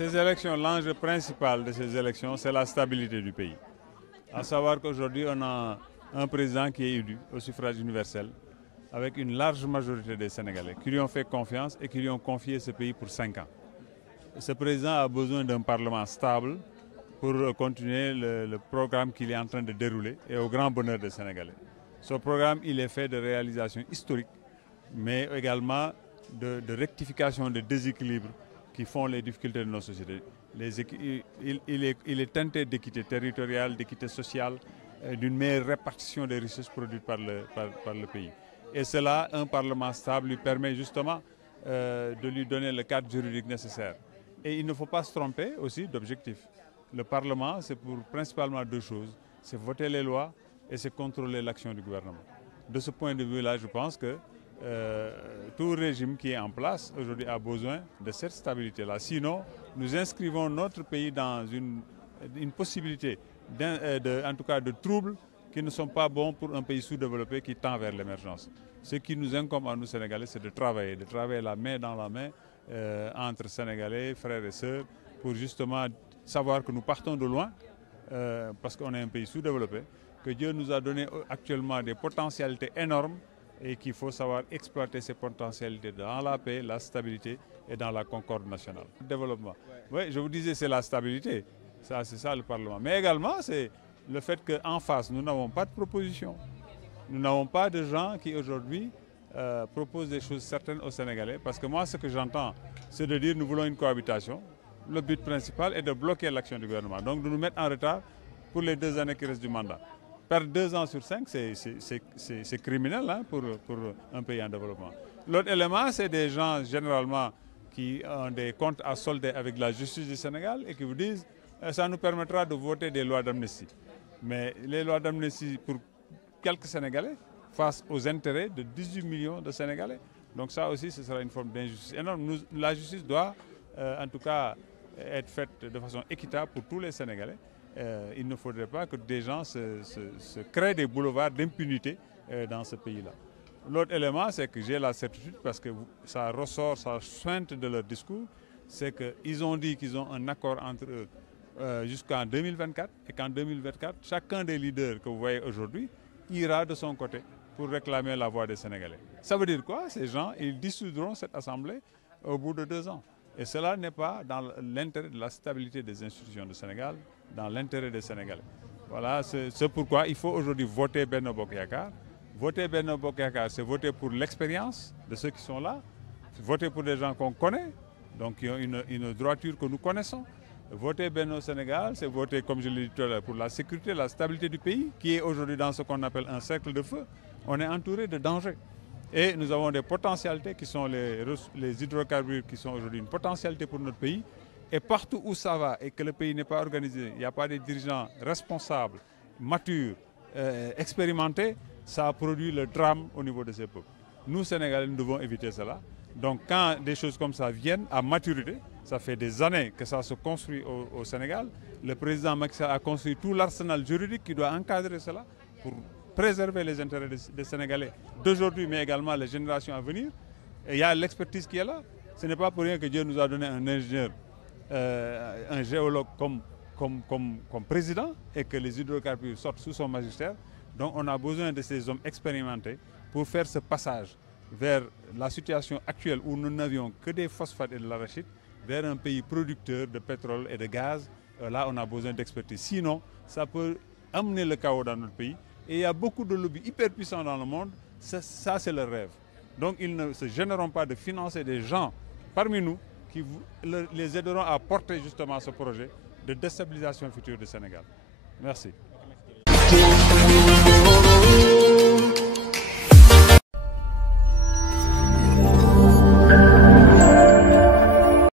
Ces élections, l'enjeu principal de ces élections, c'est la stabilité du pays. À savoir qu'aujourd'hui, on a un président qui est élu au suffrage universel avec une large majorité des Sénégalais qui lui ont fait confiance et qui lui ont confié ce pays pour 5 ans. Ce président a besoin d'un parlement stable pour continuer le programme qu'il est en train de dérouler et au grand bonheur des Sénégalais. Ce programme, il est fait de réalisations historiques, mais également de rectification de déséquilibres qui font les difficultés de nos sociétés. Il est teinté d'équité territoriale, d'équité sociale, d'une meilleure répartition des richesses produites par le pays. Et cela, un Parlement stable lui permet justement de lui donner le cadre juridique nécessaire. Et il ne faut pas se tromper aussi d'objectif. Le Parlement, c'est pour principalement 2 choses. C'est voter les lois et c'est contrôler l'action du gouvernement. De ce point de vue-là, je pense que tout régime qui est en place aujourd'hui a besoin de cette stabilité-là. Sinon, nous inscrivons notre pays dans une possibilité, en tout cas de troubles qui ne sont pas bons pour un pays sous-développé qui tend vers l'émergence. Ce qui nous incombe à nous Sénégalais, c'est de travailler la main dans la main entre Sénégalais, frères et sœurs, pour justement savoir que nous partons de loin, parce qu'on est un pays sous-développé, que Dieu nous a donné actuellement des potentialités énormes et qu'il faut savoir exploiter ces potentialités dans la paix, la stabilité et dans la concorde nationale. Le développement. Oui, je vous disais, c'est la stabilité. Ça, c'est ça le Parlement. Mais également, c'est le fait qu'en face, nous n'avons pas de proposition. Nous n'avons pas de gens qui aujourd'hui proposent des choses certaines aux Sénégalais. Parce que moi, ce que j'entends, c'est de dire nous voulons une cohabitation. Le but principal est de bloquer l'action du gouvernement. Donc de nous mettre en retard pour les 2 années qui restent du mandat. Perdre 2 ans sur 5, c'est criminel hein, pour un pays en développement. L'autre élément, c'est des gens généralement qui ont des comptes à solder avec la justice du Sénégal et qui vous disent ça nous permettra de voter des lois d'amnistie. Mais les lois d'amnistie pour quelques Sénégalais face aux intérêts de 18 millions de Sénégalais. Donc ça aussi, ce sera une forme d'injustice énorme. La justice doit en tout cas être faite de façon équitable pour tous les Sénégalais. Il ne faudrait pas que des gens se créent des boulevards d'impunité dans ce pays-là. L'autre élément, c'est que j'ai la certitude, parce que ça ressort, ça suinte de leur discours, c'est qu'ils ont dit qu'ils ont un accord entre eux jusqu'en 2024 et qu'en 2024, chacun des leaders que vous voyez aujourd'hui ira de son côté pour réclamer la voix des Sénégalais. Ça veut dire quoi? Ces gens, ils dissoudront cette assemblée au bout de 2 ans. Et cela n'est pas dans l'intérêt de la stabilité des institutions du Sénégal, dans l'intérêt des Sénégalais. Voilà, c'est pourquoi il faut aujourd'hui voter Benno Bokk Yakaar. Voter Benno Bokk Yakaar, c'est voter pour l'expérience de ceux qui sont là, voter pour des gens qu'on connaît, donc qui ont une droiture que nous connaissons. Voter Benno Sénégal, c'est voter, comme je l'ai dit tout à l'heure, pour la sécurité, la stabilité du pays, qui est aujourd'hui dans ce qu'on appelle un cercle de feu. On est entouré de dangers. Et nous avons des potentialités qui sont les hydrocarbures, qui sont aujourd'hui une potentialité pour notre pays. Et partout où ça va et que le pays n'est pas organisé, il n'y a pas de dirigeants responsables, matures, expérimentés, ça a produit le drame au niveau de ces peuples. Nous, Sénégalais, nous devons éviter cela. Donc quand des choses comme ça viennent à maturité, ça fait des années que ça se construit au Sénégal. Le président Macky Sall a construit tout l'arsenal juridique qui doit encadrer cela pour préserver les intérêts des Sénégalais d'aujourd'hui, mais également les générations à venir. Et il y a l'expertise qui est là. Ce n'est pas pour rien que Dieu nous a donné un ingénieur, un géologue comme président et que les hydrocarbures sortent sous son magistère. Donc on a besoin de ces hommes expérimentés pour faire ce passage vers la situation actuelle où nous n'avions que des phosphates et de l'arachide, vers un pays producteur de pétrole et de gaz. Là, on a besoin d'expertise. Sinon, ça peut amener le chaos dans notre pays. Et il y a beaucoup de lobbies hyper puissants dans le monde. Ça, c'est leur rêve. Donc, ils ne se gêneront pas de financer des gens parmi nous qui les aideront à porter justement ce projet de déstabilisation future du Sénégal. Merci.